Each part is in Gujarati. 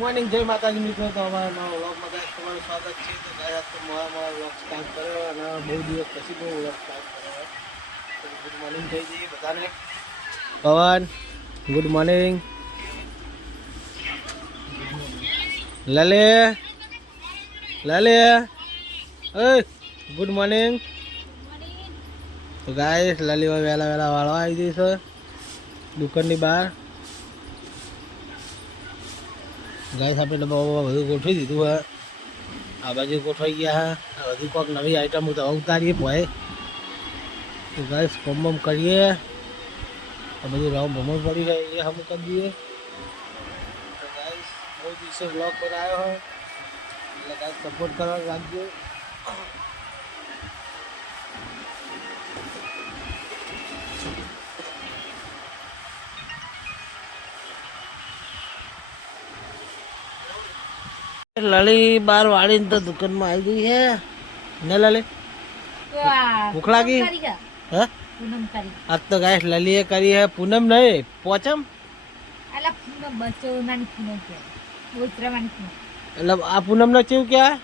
મોર્નિંગ જય માતાજી મિત્રો, તો અમારા નવા વ્લોગમાં ગાઈસ તમારું સ્વાગત છે. તો ગાઈસ તો મારા વ્લોગ સ્ટાર્ટ કર્યો અને બહુ દિવસ પછી બહુ વ્લોગ સ્ટાર્ટ કર્યો. તો ગુડ મોર્નિંગ થઈ જઈએ બધાને. પવન ગુડ મોર્નિંગ. લલે લલે એ ગુડ મોર્નિંગ. તો ગાઈસ લલી વહેલા વહેલા વાળવા આવી જઈશ દુકાનની બહાર. ગાઈસ આપણે ડબ્બા બધું ગોઠવી દીધું હે. આ બાજુ ગોઠવાઈ ગયા હે. હજુ કોઈક નવી આઈટમ તો ઉતારીએ પોય. તો ગાઈસ કોમ કરીએ. આ બધું રાઉન્ડ ભમણ પડી રહે એ હમ કરી દઈએ. તો ગાઈસ બહુ દિવસે બ્લોગ બનાવ્યો હોય એટલે ગાઈસ સપોર્ટ કરવા રાખજો. લલી બાર વાળીને તો દુકાનમાં આવી ગઈ હે ને લલી ભૂખ લાગી હે. આજ તો ગાઈસ લલીએ કરી હે પૂનમ નહીં પોચમ. એટલે આ પૂનમ નો ચેવું ક્યાં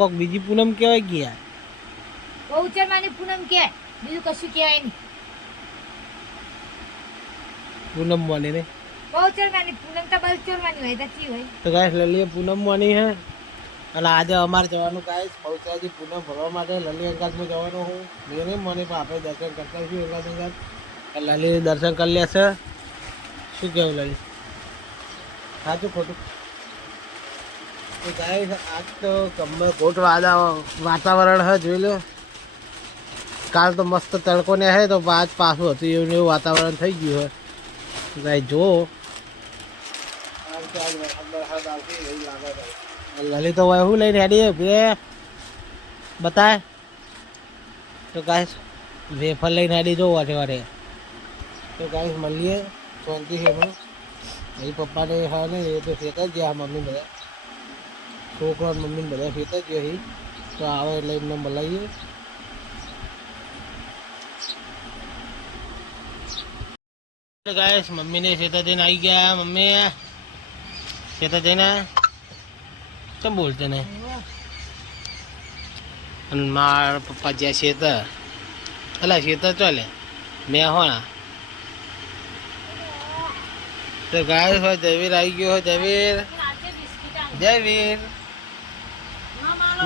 કોક બીજી પૂનમ કેવાય ગયા. પૂનમ કે બીજું કશું કહેવાય નહીં. પૂનમ માની ને તો ગાઈસ લલીએ પૂનમ માની હે. અને આજે અમારે જવાનું ગાઈસ બહુચરાજી પૂનમ ભરવા માટે લલી અંગાતમાં જવાનું હું. મેં નહીં મને પણ આપણે દર્શન કરતા છીએ અંગાત અંગાત. લલી દર્શન કરી લેશે. શું કહેવું લલી, સાચું ખોટું? તો ગાઈસ આજ તો કમર કોટ વાતાવરણ હે, જોઈ લો. કાલ તો મસ્ત તડકો ને હે તો આજ પાછું હતું એવું એવું વાતાવરણ થઈ ગયું હે. ગાઈસ જો લલી તો હું લઈને રેડી બે બતાય. તો ગાઈસ વેફર લઈને રેડી જો વાટે વાટે. તો ગાઈસ મળીએ શાંતિ છે. હું એ પપ્પાને હા ને એ તો ફેંક જ ગયા. મમ્મી બધા છોકરા મમ્મી બધા ફેંક જ ગયા. તો આવે એટલે એમને બોલાવીએ. ગાઈસ મમ્મીને ખેતર જઈને આવી ગયા. મમ્મી ખેતર જઈને કેમ બોલતે ને. અને મારા પપ્પા જ્યાં ખેતર અલા ખેતર ચાલે મેં હોણા. તો ગાઈસ હોય જયવીર આવી ગયો હોય. જયવીર જયવીર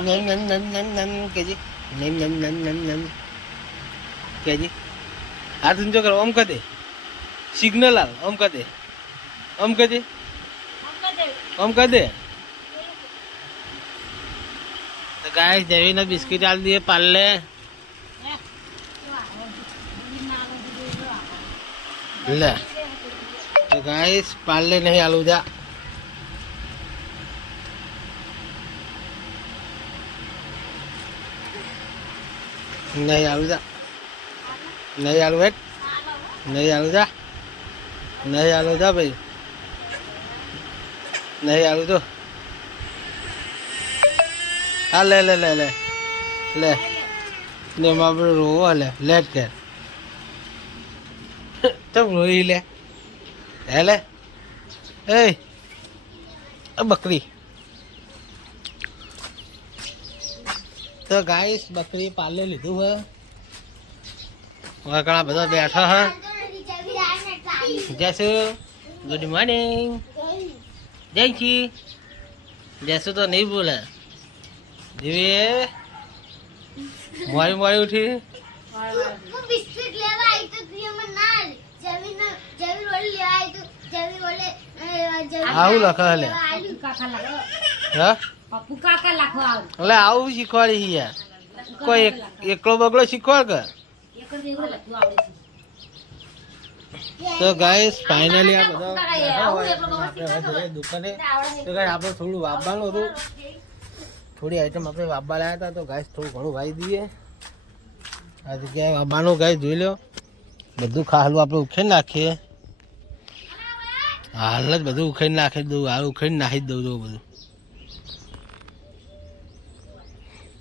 નમ નમ નમ નમ નમ કેજી નમ નમ નમ નમ નમ કેજી. હાથ ઊંચો કરો ઓમ કદે સિગ્નલ આવ ઓમ કદે ઓમ કદે ઓમ કદે. તો ગાઈસ જયવીરને બિસ્કિટ આલ દીએ પાર્લે. લે તો ગાઈસ પાર્લે નહીં આલું જા. નહીં આલું જા. નહીં આલું હેઠ નહીં આલું જા. નહીં આલું જા ભાઈ. નહીં આલું તો હા લે લે લે લે લે ને આપણે રોવો લે લેટ કર તમ રોઈ લે હે લે એ બકરી. તો ગાઈસ બકરી પાલે લીધું હે. ઘણા બધા બેઠા હે. જયસુ ગુડ મોર્નિંગ. જયસી જયસુ તો નહીં બોલે. જીવે મોરી મોરી ઉઠી. આવું લખે હલે એટલે આવું શીખવાડી યાર. કોઈ એકલો બગડો શીખવાડ કર. તો ગાઈસ ફાઇનલી આ બધા દુકાને. તો ગાઈસ આપણે થોડું વાપવાનું હતું. થોડી આઈટમ આપણે વાપવા લાવ્યા હતા. તો ગાઈસ થોડું ઘણું વાવી દઈએ. આ જગ્યાએ વાપવાનું ગાઈસ જોઈ લો. બધું ખાલું આપણે ઉખેડી નાખીએ. હાલ જ બધું ઉખેડી નાખી દઉં. હાલ ઉખેડી નાખી જ દઉં છું બધું.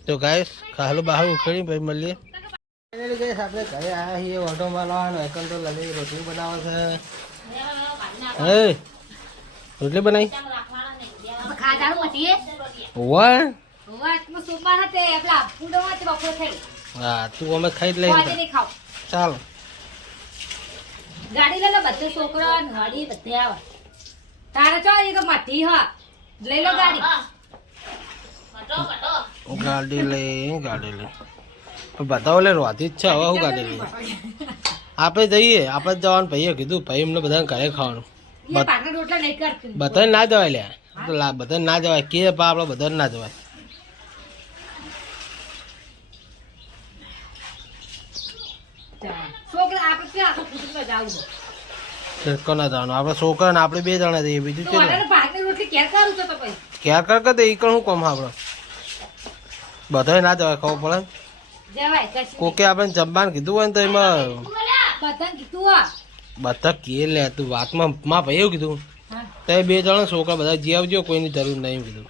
તો ગાઈસ ખાલું બહાર ઉખેડી પછી મળીએ. ગાઈસ આપણે ઘરે આવ્યા છીએ. ઓટો મારવાનો એકન તો લલી રોટલી બનાવે છે. હે રોટલી બનાવી આપણે ખાવાનું મટીએ ઓવા વાતમાં સોમવાર હતે આપલા પૂડોમાં તે બપોર થઈ હા તું અમે ખાઈ જ આજે લઈ નહીં ખાવ ચાલો ગાડી લઈ લો બધે છોકરા નવાડી બધે આવે તારે ચો એ તો મટી હ લઈ લો ગાડી ગાડી લઈ બતાવો લે રોતી જ છે હવે હું ગાડી લઈ આપણે જઈએ આપણે જ જવાનું ભાઈએ કીધું ભાઈ એમને બધાને ઘરે ખાવાનું એ પાકના રોટલા નહીં કરતી બધાને ના જવાય લ્યા બધાને ના જવાય કે પા આપણે બધાને ના જવાય છોકરા આપણે ક્યાં આખું કુટુંબમાં જાવું કોના જવાનું આપણે છોકરા ને આપણે 2 જણા જઈએ બીજું છે ને પાકની રોટલી ક્યાં કરું તો પછી ક્યાં કર કે એ શું કોમ આપણે બધાય ના જવાય ખબર પડે જવાય કશું કોકે આપણે જમવાનું કીધું હોય ને તો એમાં બધાને કીધું હા બધા કે લે તું વાતમાં માં ભાઈ એવું કીધું હા તો 2 જણા છોકરા બધા જી આવજો કોઈની જરૂર નહીં કીધું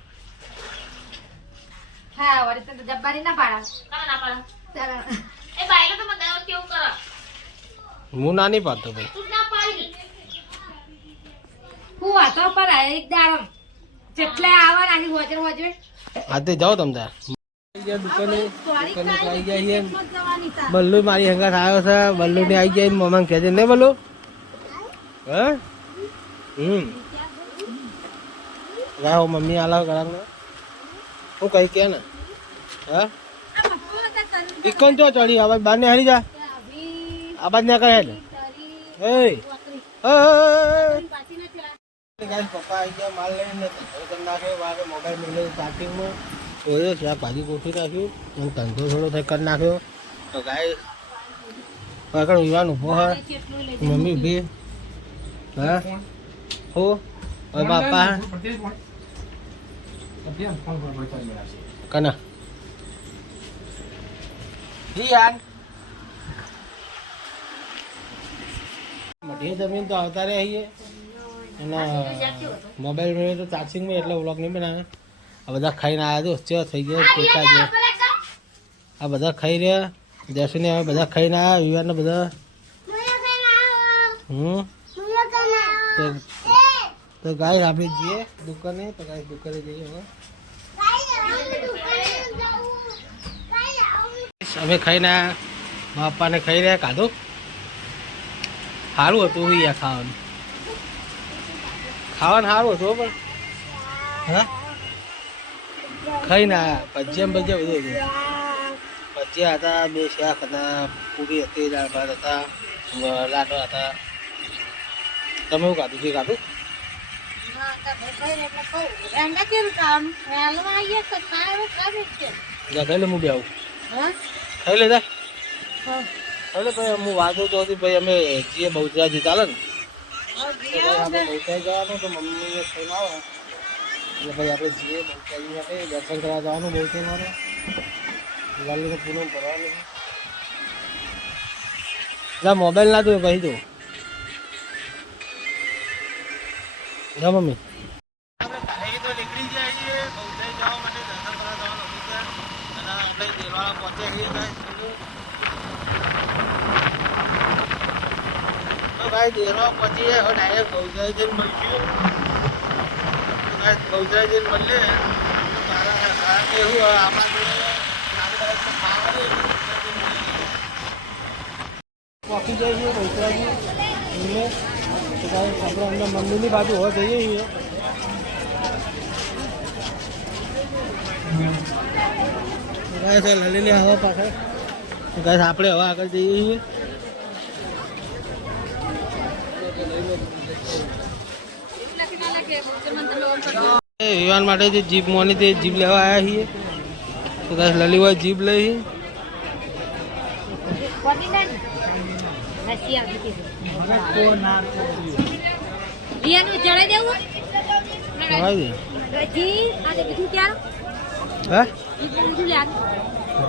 હા વળી તો જબ્બારી ના પાડા કાના ના પાડા એ બાયલો તો મને કેવું કરો હું ના નહીં પાડતો ભાઈ તું ના પાડી હું વાતો પર એક દાડમ જેટલે આવા નાખી હોજે હોજે હાથે જાઓ તમ તાર દુકાને આવી ગયા બલ્લુ મારી હંગાત આવ્યો છે બલ્લુ ને આવી ગયા મમ્મા કહે છે ને બલ્લુ હા ગાઓ મમ્મી આલાવ કરાવ હું કઈ કે ને હા ઇકન ચો ચડી આવાજ બાર ને હરી જા આવાજ ના કરે ને એ ગાઈસ પપ્પા આવી ગયા માલ લઈને ધંધો નાખ્યો વાગે મોબાઈલ મેળવ્યો ચાર્જિંગમાં ઓયો શાક ભાજી ગોઠવી નાખ્યું અને ધંધો થોડો થઈ કરી નાખ્યો તો ગાઈસ આગળ વિવાન ઊભો હોય મમ્મી ઊભી હા હો ઓય બાપા કના જી યાર મઢી જમીન તો આવતા રહે છીએ અને મોબાઈલ મેળવ્યો તો ચાર્જિંગમાં એટલે વ્લોગ નહીં બનાવે આ બધા ખાઈને આવ્યા તો ચેવા થઈ ગયા પોતા જે આ બધા ખાઈ રહ્યા જશુને હવે બધા ખાઈને આવ્યા વિવારના બધા તો ગાય આપણે જઈએ દુકાને તો ગાય દુકાને જઈએ હવે અમે ખાઈને આવ્યા બાપાને ખાઈ રહ્યા કાધું સારું હતું યાર ખાવાનું સારું હતું પણ હા ખાઈને આવ્યા ભજીયા બધું હતું ભજીયા હતા 2 શાક હતા પૂરી હતી દાળ ભાત હતા લાડવા હતા તમે શું ખાધું શું ખાધું ખાઈ લે હું બી આવું ખાઈ લેતા એટલે ભાઈ હું વાંચો તો હતી ભાઈ અમે જઈએ બહુચરાજી ચાલે ને આપણે બહુચરાજી જવાનું તો મમ્મીને ફોન આવે એટલે ભાઈ આપણે જઈએ બહુચરાજી માટે દર્શન કરવા જવાનું બહુચરાજી મારે લાલીને પૂનમ ભરવાનું જા મોબાઈલ ના દો ભાઈ તો જા મમ્મી આપણે તો નીકળી ગયા છીએ બહુચરાજી જવા માટે દર્શન કરવા જવાનું હતું અને આપણે દેલવાડા પહોંચ્યા છીએ ભાઈ દેરવા પછી હવે ડાયરેક્ટ બહુચરાજી જઈને મળશું બહુચરાજી જઈને મળીએ મારા એવું આપણા પહોંચી જાય છે બહુચરાજી આપણે અંદર મંદિરની બાજુ હોવા જઈએ છીએ લલીને હવા પાછળ આપણે હવે આગળ જઈએ છીએ વિવાન માટે જે જીપ મોની તે જીપ લેવા આવ્યા છીએ તો ગાઈસ લલીભાઈ જીપ લઈ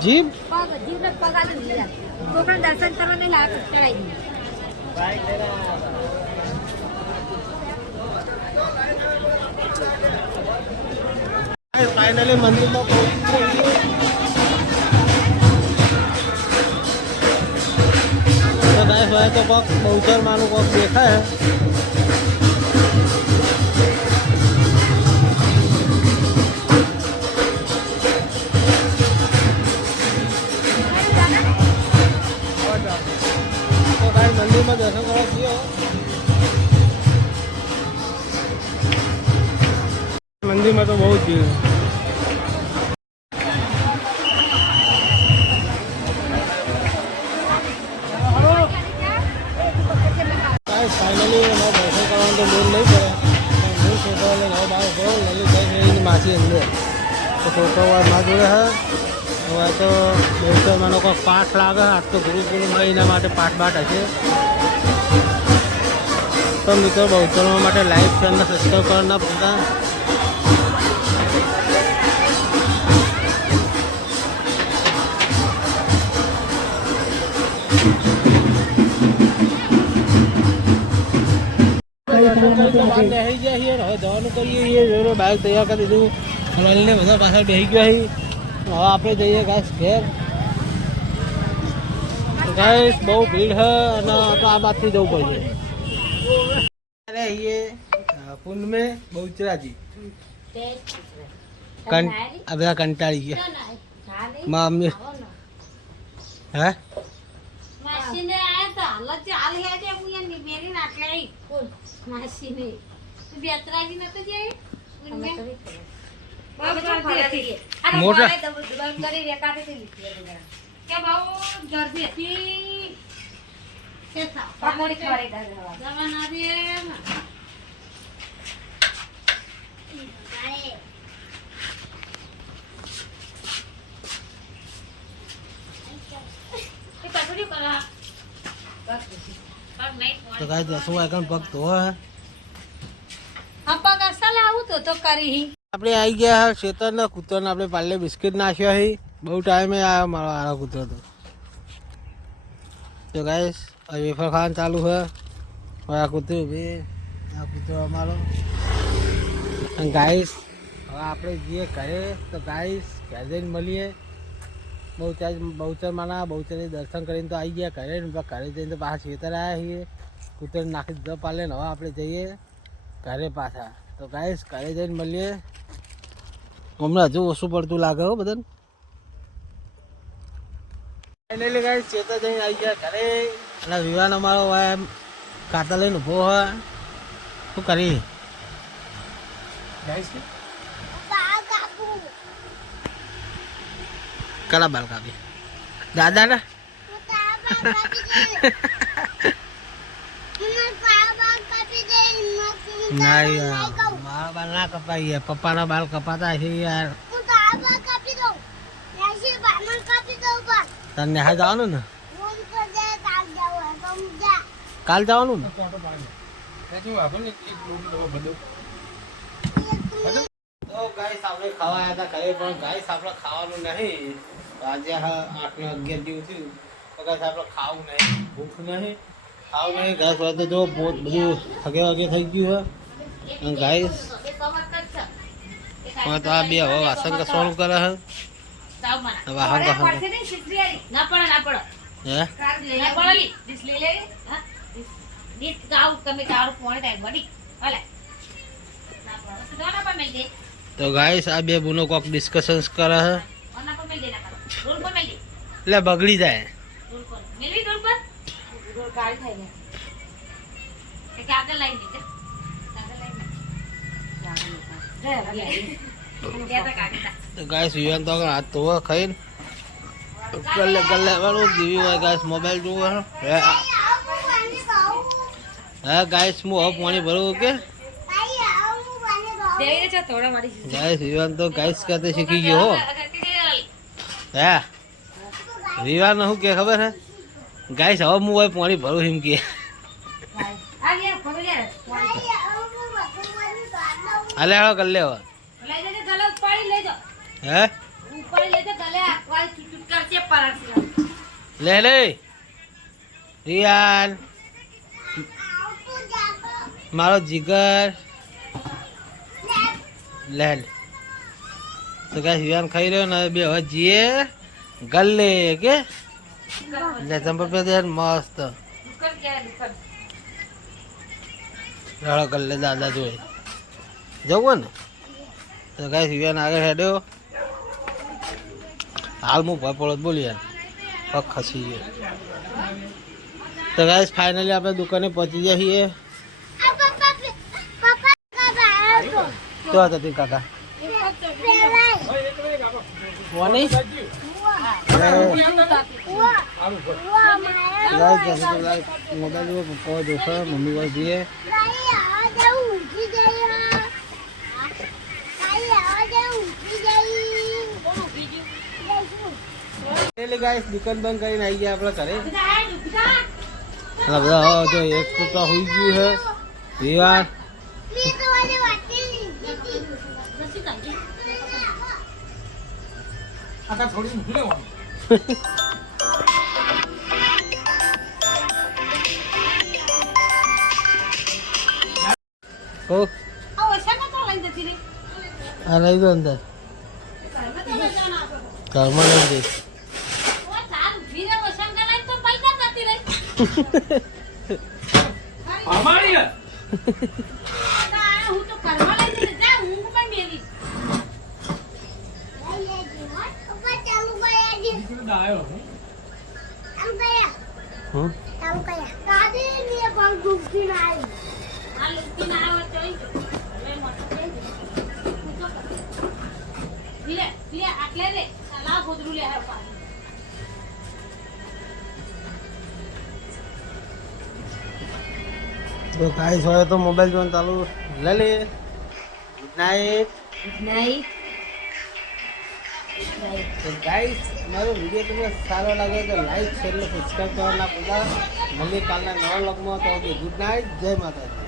જીપ દર્શન કરવા નહીં લાગે ચડાવી ફાઇનલી મંદિરમાં પહોંચી તો કોક બહુચર માનું કોક દેખાય મંદિરમાં તો બહુ જ ભીડ ફાઇનલી દર્શન કરવાનું તો લોન નહીં પડે હું છોકરાઓને નવો બાર ઉભો લલિતભાઈ માસી અંદર તો છોકરાઓ ના જોડે હે હવે તો બહુચરમાંનો કોઈ પાઠ લાગે આજ તો ગુરુ પૂર્ણિમા એના માટે પાઠ બાટ હશે તો મિત્રો બહુચરમાં માટે લાઈક શેર અને સબસ્ક્રાઈબ કરવાના ભૂલતા બેસી ગયા છીએ હવે જવાનું કરીએ છીએ બાઇક તૈયાર કરી દીધું લઈને બધા પાછળ બેસી ગયા છીએ હવે આપણે જઈએ ગાઈસ ઘેર ગાઈસ બહુ ભીડ છે અને તો આ બાજથી જવું પડશે ये कुंड में बहुचराजी अब कंटाड़ी गया मम्मी है માસીને આયા તા હાલત ચાલ હે તે હું ની મેરી નાખલે આઈ કોણ માસીને તું બેતરાજી નતો જઈ મોટા બંધ કરી રેકાતે થી લીધી કે બાઉ જર્દી હતી કે પાકોડી ખવાડી દા જમાના દે तो गाइस 10 वागन पग तो है આપા કસલ આવું તો કરી આપણે આવી ગયા ખેતરના કૂતરને આપણે પાલે બિસ્કિટ નાખ્યા હી બહુ ટાઈમે આયો મારો આરો કૂતરો તો ગાઈસ આ વેફર ખાવાનું ચાલુ છે આ કૂતરો ભી આ કૂતરો અમારો અને ગાઈસ હવે આપણે જઈએ ઘરે તો ગાઈસ ઘરે જઈને મળીએ બહુચરમાંના દર્શન કરીને તો આવી ગયા ઘરે ઘરે જઈને તો પાછા ખેતર આવ્યા છીએ કૂતર નાખી દીધો પાલે ને હવે આપણે જઈએ ઘરે પાછા તો ગાઈસ ઘરે જઈને મળીએ હમણાં હજુ ઓછું પડતું લાગે હો બધાને ફાઇનલી ગાઈસ ચેતર જઈને આવી ગયા ઘરે અને વિવાન અમારો એમ કાતા લઈને ઊભો હોય શું કરી ગાઈસ કલા બાલ કાપી દાદા ને મારા બાલ ના કપાઈ યાર પપ્પાના બાલ કપાતા છે યાર તને હા જવાનું ને કાલ જવાનું ને તો ગાઈસ આપણે ખાવા આવ્યા હતા ઘરે પણ ગાઈસ આપણે ખાવાનું નહીં આજે 8 ને 11 દિવસ થયું તો ગાઈસ આપણે ખાવું નહીં ભૂખ નહીં ખાવું નહીં ગાઈસ હોય તો જો બહુ બધું થગે વગે થઈ ગયું છે ગાઈસ તો આ બે હવે વાસણ કસવાનું કરે છે વાહન ના પડે ના પડે હે ના પડે ડિસ લઈ લે હા ડિસ ગાઉ તમે તારું ફોન ટાઈમ બડી ભલે ના પડે તો ના પણ મેલ દે તો ગાઈસ આ બે બુનો કોક ડિસ્કશન્સ કરે છે ઓના પર મેલ દે ના રોડ પર મેલ દે એટલે બગડી જાય રોડ પર મેલવી રોડ પર રોડ ગાડી થઈ ગયા એ કાગળ લાઈન દે કાગળ લાઈન તો ગાઈસ વિવાન તો હાથ તો ખાઈને ગલ્લે વાળું દીવી હોય ગાઈસ મોબાઈલ જોવો હા ગાઈસ હું હવે પાણી ભરવું કે ગાઈસ વિવાન તો ગાઈસ કહેતે શીખી ગયો હો હે વિવાન શું કે ખબર હે ગાઈસ હવે હું હવે પાણી ભરું એમ કે હાલે હાલો કર લે હવે હે લે લે રિયાન મારો જીગર લે તો ગાઈસ વિવાન ખાઈ રહ્યો ને બે હવે જીએ ગલ્લે કે લે ચંપલ પે દે મસ્ત રાળો ગલ્લે દાદા જોઈ જવું ને તો ગાઈસ વિવાન આગળ હેડ્યો હાલ હું ભય પડો બોલી યાર પગ ખસી ગયો તો ગાઈસ ફાઇનલી આપણે દુકાને પહોંચી ગયા છીએ તો હતી કાકા કોની મોબાઈલ પપ્પા જોશે મમ્મી કોઈ જોઈએ ગાઈસ દુકાન બંધ કરીને આવી ગયા આપણે ઘરે અને બધા જો એક તો હોઈ ગયું છે વિવાર આખા થોડી મૂકી લેવાનું ઓ આવો શેનો તો લઈ જતી રે આ લઈ દો અંદર ઘરમાં લઈ દઈશ ઓ ચાલ ભીરે વસન કરાય તો પૈસા જતી રે અમારી હું તો ઘરમાં લઈ જતી જા હું પણ મેલી દીકરો ડાયો હું હમ આ લુકી ના આવે તો ઈ હવે મોટો થઈ ગયો ભીરે ભીરે આટલે રે લાવ ગોદરું લે હે પા તો ગાઈસ હોય તો મોબાઈલ જોવાનું ચાલુ લઈ લે ગુડ નાઇટ નહીં તો ગાઈસ મારો વિડીયો તમને સારો લાગે તો લાઈક શેર અને સબસ્ક્રાઈબ કરવાના ભૂલતા મળીએ કાલના નવા વ્લોગમાં તો ગુડ નાઇટ જય માતાજી